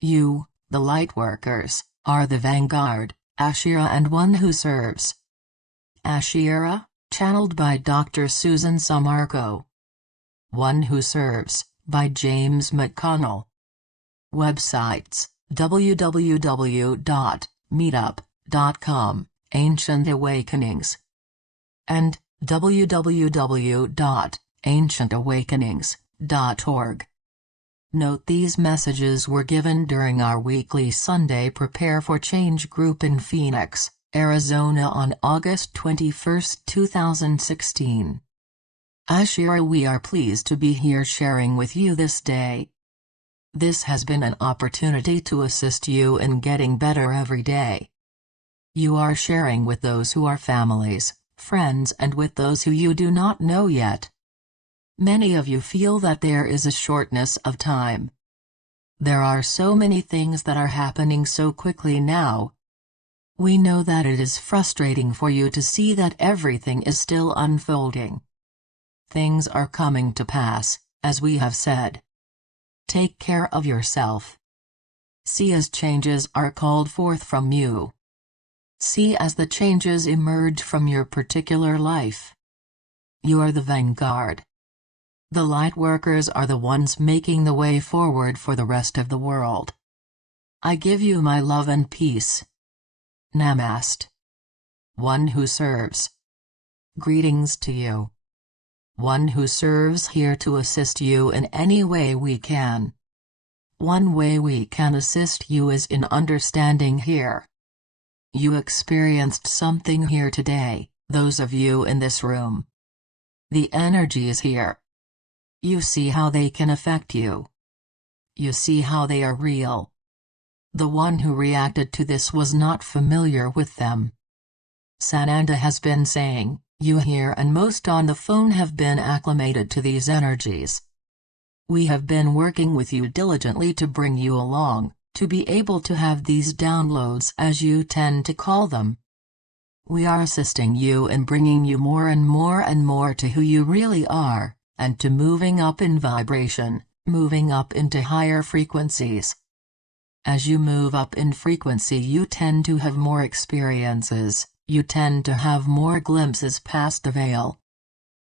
You, the lightworkers, are the vanguard, Ashira, and one who serves. Ashira, channeled by Dr. Susan Sammarco. One Who Serves, by James McConnell. Websites: www.meetup.com, Ancient Awakenings, and www.ancientawakenings.org. Note: these messages were given during our weekly Sunday Prepare for Change group in Phoenix, Arizona on August 21, 2016. Ashira, we are pleased to be here sharing with you this day. This has been an opportunity to assist you in getting better every day. You are sharing with those who are families, friends, and with those who you do not know yet. Many of you feel that there is a shortness of time. There are so many things that are happening so quickly now. We know that it is frustrating for you to see that everything is still unfolding. Things are coming to pass, as we have said. Take care of yourself. See as changes are called forth from you. See as the changes emerge from your particular life. You are the vanguard. The lightworkers are the ones making the way forward for the rest of the world. I give you my love and peace. Namaste. One Who Serves. Greetings to you. One Who Serves, here to assist you in any way we can. One way we can assist you is in understanding here. You experienced something here today, those of you in this room. The energy is here. You see how they can affect you. You see how they are real. The one who reacted to this was not familiar with them. Sananda has been saying, you here and most on the phone have been acclimated to these energies. We have been working with you diligently to bring you along, to be able to have these downloads, as you tend to call them. We are assisting you in bringing you more and more to who you really are, and to moving up in vibration, moving up into higher frequencies. As you move up in frequency, you tend to have more experiences. You tend to have more glimpses past the veil.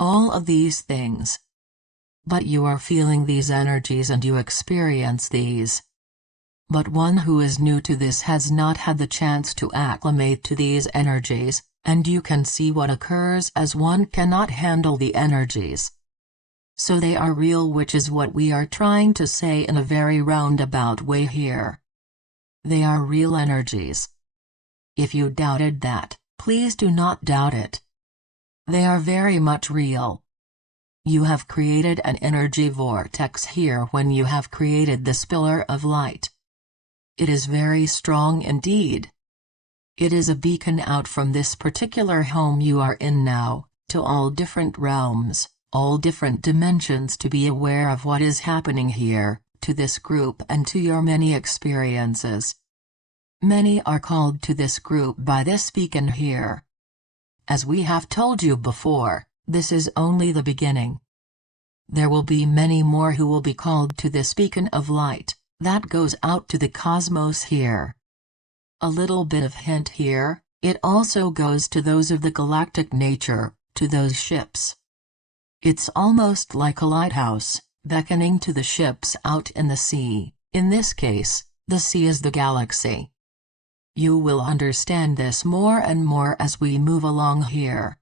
All of these things. But you are feeling these energies and you experience these. But one who is new to this has not had the chance to acclimate to these energies, and you can see what occurs as one cannot handle the energies. So they are real, which is what we are trying to say in a very roundabout way here. They are real energies. If you doubted that, please do not doubt it. They are very much real. You have created an energy vortex here when you have created this pillar of light. It is very strong indeed. It is a beacon out from this particular home you are in now, to all different realms, all different dimensions, to be aware of what is happening here, to this group and to your many experiences. Many are called to this group by this beacon here. As we have told you before, this is only the beginning. There will be many more who will be called to this beacon of light, that goes out to the cosmos here. A little bit of hint here, it also goes to those of the galactic nature, to those ships. It's almost like a lighthouse, beckoning to the ships out in the sea. In this case, the sea is the galaxy. You will understand this more and more as we move along here.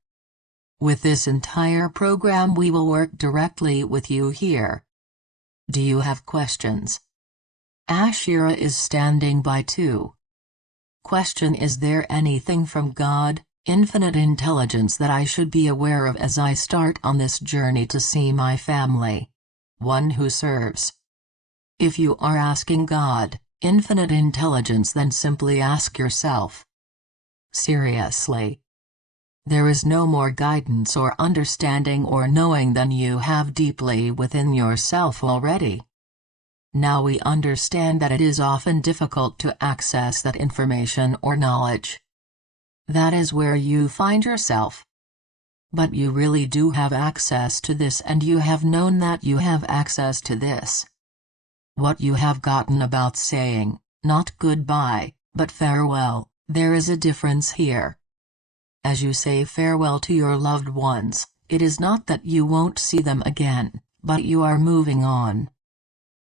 With this entire program we will work directly with you here. Do you have questions? Ashira is standing by too. Question: is there anything from God, infinite intelligence, that I should be aware of as I start on this journey to see my family? One Who Serves. If you are asking God, infinite intelligence, then simply ask yourself. Seriously. There is no more guidance or understanding or knowing than you have deeply within yourself already. Now we understand that it is often difficult to access that information or knowledge. That is where you find yourself. But you really do have access to this, and you have known that you have access to this. What you have gotten about saying, not goodbye, but farewell, there is a difference here. As you say farewell to your loved ones, it is not that you won't see them again, but you are moving on.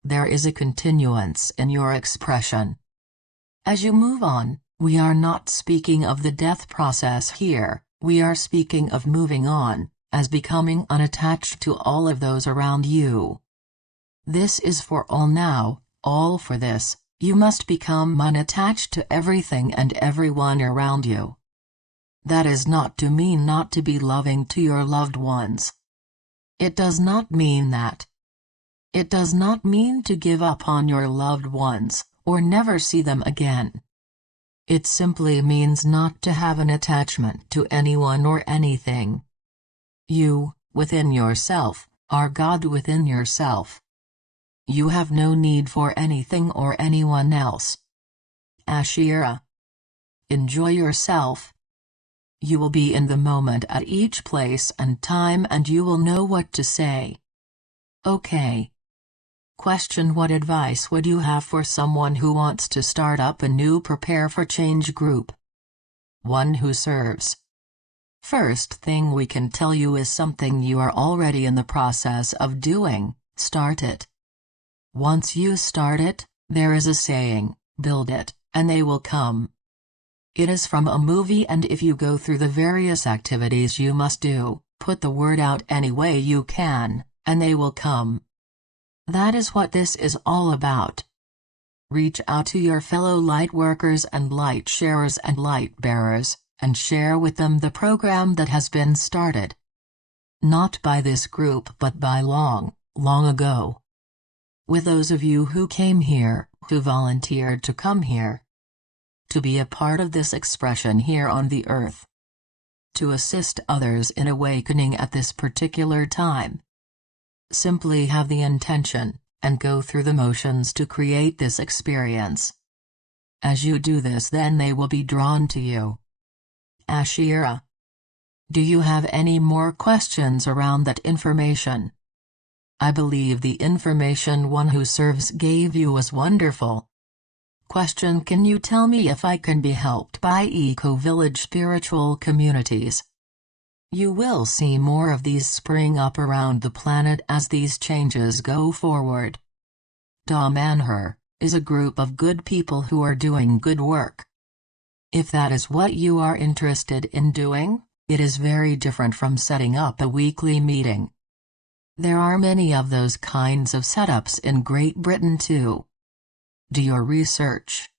There is a continuance in your expression. As you move on, we are not speaking of the death process here, we are speaking of moving on, as becoming unattached to all of those around you. This is for all now, all for this, you must become unattached to everything and everyone around you. That is not to mean not to be loving to your loved ones. It does not mean that. It does not mean to give up on your loved ones, or never see them again. It simply means not to have an attachment to anyone or anything. You, within yourself, are God within yourself. You have no need for anything or anyone else. Ashira. Enjoy yourself. You will be in the moment at each place and time and you will know what to say. Okay. Question: what advice would you have for someone who wants to start up a new Prepare for Change group? One who serves. First thing we can tell you is something you are already in the process of doing: start it. Once you start it, there is a saying, build it, and they will come. It is from a movie, and if you go through the various activities you must do, put the word out any way you can, and they will come. That is what this is all about. Reach out to your fellow light workers and light sharers and light bearers, and share with them the program that has been started. Not by this group but by long, long ago. With those of you who came here, who volunteered to come here. To be a part of this expression here on the earth. To assist others in awakening at this particular time. Simply have the intention, and go through the motions to create this experience. As you do this, then they will be drawn to you. Ashira. Do you have any more questions around that information? I believe the information one who serves gave you was wonderful. Question: can you tell me if I can be helped by eco-village spiritual communities? You will see more of these spring up around the planet as these changes go forward. Dom and Her is a group of good people who are doing good work. If that is what you are interested in doing, it is very different from setting up a weekly meeting. There are many of those kinds of setups in Great Britain too. Do your research.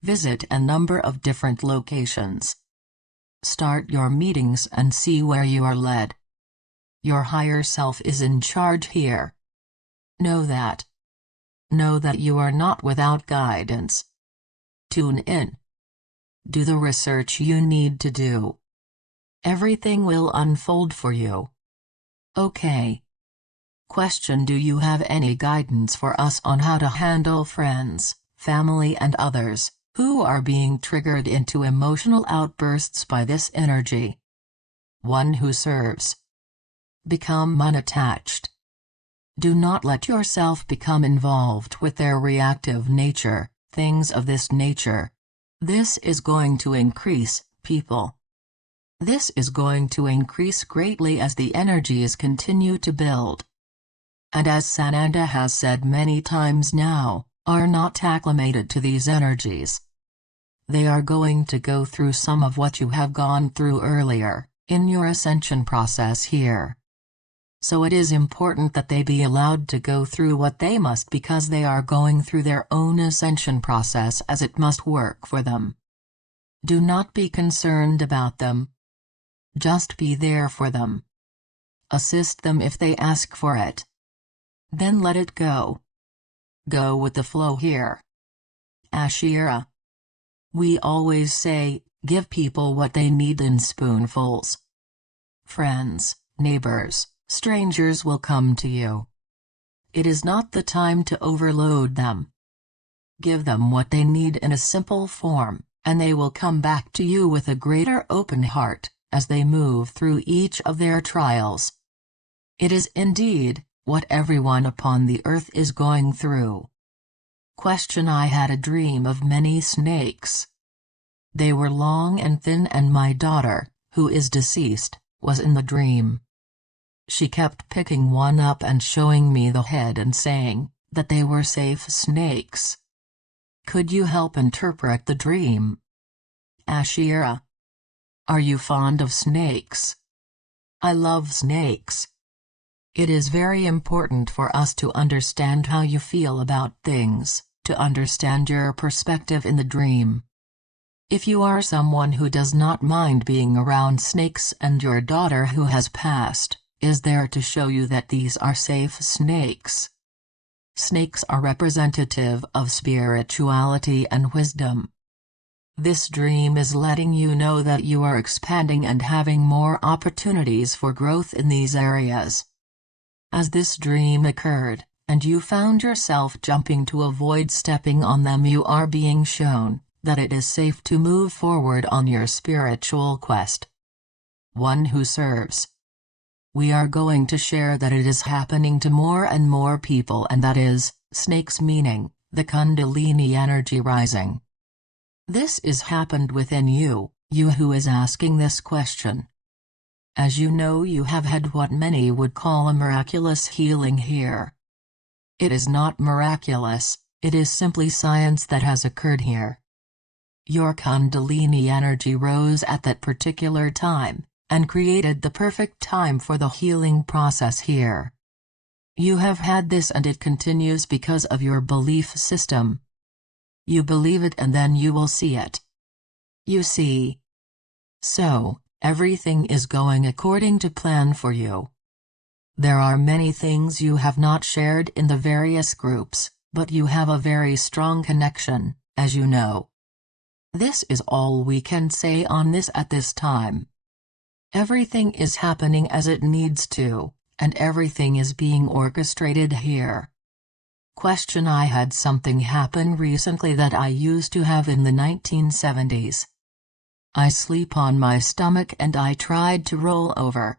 Visit a number of different locations. Start your meetings and see where you are led. Your higher self is in charge here. Know that. Know that you are not without guidance. Tune in. Do the research you need to do. Everything will unfold for you. Okay. Question: do you have any guidance for us on how to handle friends, family and others who are being triggered into emotional outbursts by this energy? One who serves. Become unattached. Do not let yourself become involved with their reactive nature, things of this nature. This is going to increase, people. This is going to increase greatly as the energies continue to build. And as Sananda has said many times now, are not acclimated to these energies. They are going to go through some of what you have gone through earlier, in your ascension process here. So it is important that they be allowed to go through what they must, because they are going through their own ascension process as it must work for them. Do not be concerned about them. Just be there for them. Assist them if they ask for it. Then let it go. Go with the flow here. Ashira. We always say, give people what they need in spoonfuls. Friends, neighbors, strangers will come to you. It is not the time to overload them. Give them what they need in a simple form, and they will come back to you with a greater open heart, as they move through each of their trials. It is indeed what everyone upon the earth is going through. I had a dream of many snakes. They were long and thin, and my daughter, who is deceased, was in the dream. She kept picking one up and showing me the head and saying that they were safe snakes. Could you help interpret the dream? Ashira. Are you fond of snakes? I love snakes. It is very important for us to understand how you feel about things, to understand your perspective in the dream. If you are someone who does not mind being around snakes and your daughter who has passed is there to show you that these are safe snakes. Snakes are representative of spirituality and wisdom. This dream is letting you know that you are expanding and having more opportunities for growth in these areas. As this dream occurred, and you found yourself jumping to avoid stepping on them, you are being shown that it is safe to move forward on your spiritual quest. One who serves. We are going to share that it is happening to more and more people, and that is, snakes, meaning the Kundalini energy rising. This is happened within you, you who is asking this question. As you know, you have had what many would call a miraculous healing here. It is not miraculous, it is simply science that has occurred here. Your Kundalini energy rose at that particular time, and created the perfect time for the healing process here. You have had this, and it continues because of your belief system. You believe it and then you will see it. You see. So, everything is going according to plan for you. There are many things you have not shared in the various groups, but you have a very strong connection, as you know. This is all we can say on this at this time. Everything is happening as it needs to, and everything is being orchestrated here. I had something happen recently that I used to have in the 1970s. I sleep on my stomach and I tried to roll over.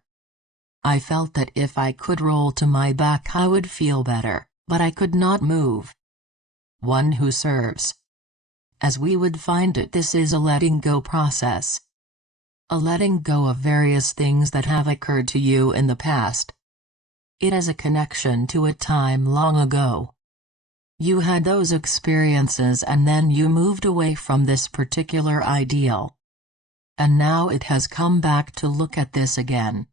I felt that if I could roll to my back I would feel better, but I could not move. One who serves. As we would find it, this is a letting go process. A letting go of various things that have occurred to you in the past. It is a connection to a time long ago. You had those experiences and then you moved away from this particular ideal. And now it has come back to look at this again.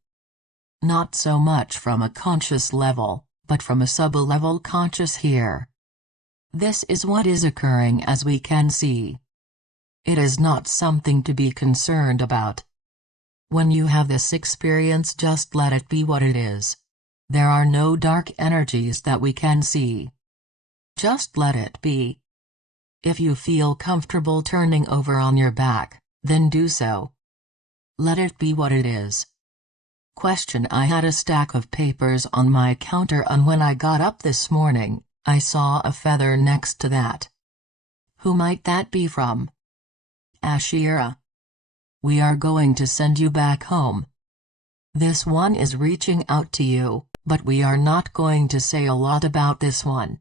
Not so much from a conscious level, but from a sub-level conscious here. This is what is occurring as we can see. It is not something to be concerned about. When you have this experience, just let it be what it is. There are no dark energies that we can see. Just let it be. If you feel comfortable turning over on your back, then do so. Let it be what it is. I had a stack of papers on my counter, and when I got up this morning, I saw a feather next to that. Who might that be from? Ashira. We are going to send you back home. This one is reaching out to you, but we are not going to say a lot about this one.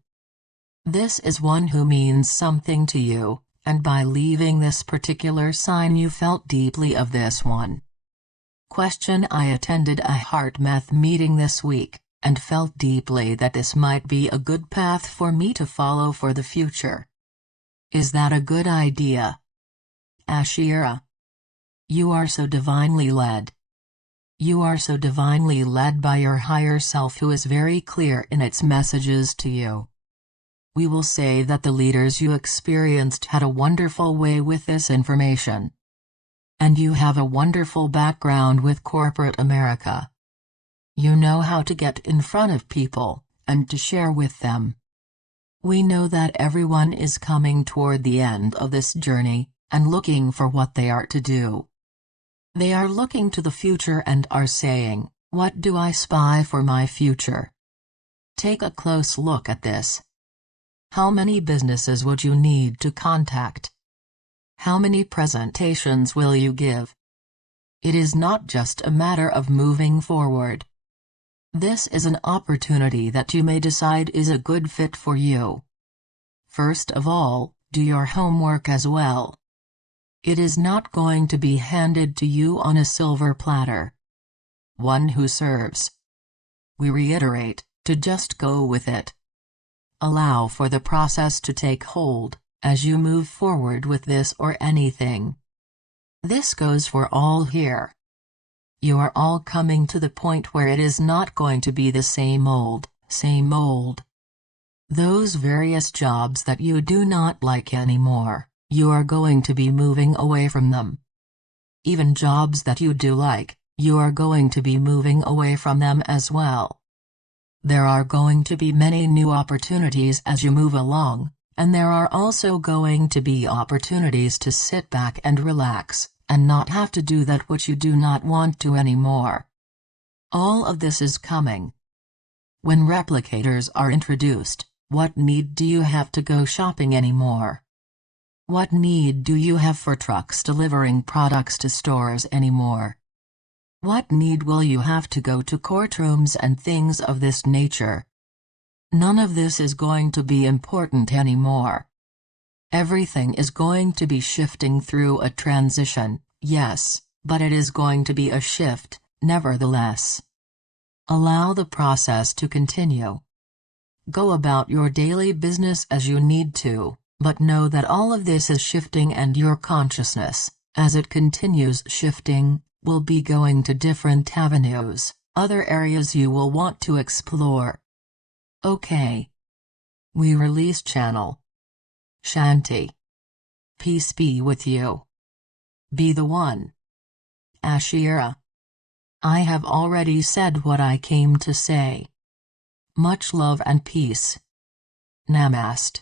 This is one who means something to you, and by leaving this particular sign you felt deeply of this one. I attended a heart math meeting this week, and felt deeply that this might be a good path for me to follow for the future. Is that a good idea? Ashira. You are so divinely led. You are so divinely led by your higher self, who is very clear in its messages to you. We will say that the leaders you experienced had a wonderful way with this information. And you have a wonderful background with corporate America. You know how to get in front of people, and to share with them. We know that everyone is coming toward the end of this journey, and looking for what they are to do. They are looking to the future and are saying, what do I spy for my future? Take a close look at this. How many businesses would you need to contact? How many presentations will you give? It is not just a matter of moving forward. This is an opportunity that you may decide is a good fit for you. First of all, do your homework as well. It is not going to be handed to you on a silver platter. One who serves. We reiterate, to just go with it. Allow for the process to take hold, as you move forward with this or anything. This goes for all here. You are all coming to the point where it is not going to be the same old, same old. Those various jobs that you do not like anymore, you are going to be moving away from them. Even jobs that you do like, you are going to be moving away from them as well. There are going to be many new opportunities as you move along, and there are also going to be opportunities to sit back and relax, and not have to do that which you do not want to anymore. All of this is coming. When replicators are introduced, what need do you have to go shopping anymore? What need do you have for trucks delivering products to stores anymore? What need will you have to go to courtrooms and things of this nature? None of this is going to be important anymore. Everything is going to be shifting through a transition, yes, but it is going to be a shift, nevertheless. Allow the process to continue. Go about your daily business as you need to, but know that all of this is shifting and your consciousness, as it continues shifting, will be going to different avenues, other areas you will want to explore. Okay. We release channel. Shanti. Peace be with you. Be the one. Ashira. I have already said what I came to say. Much love and peace. Namaste.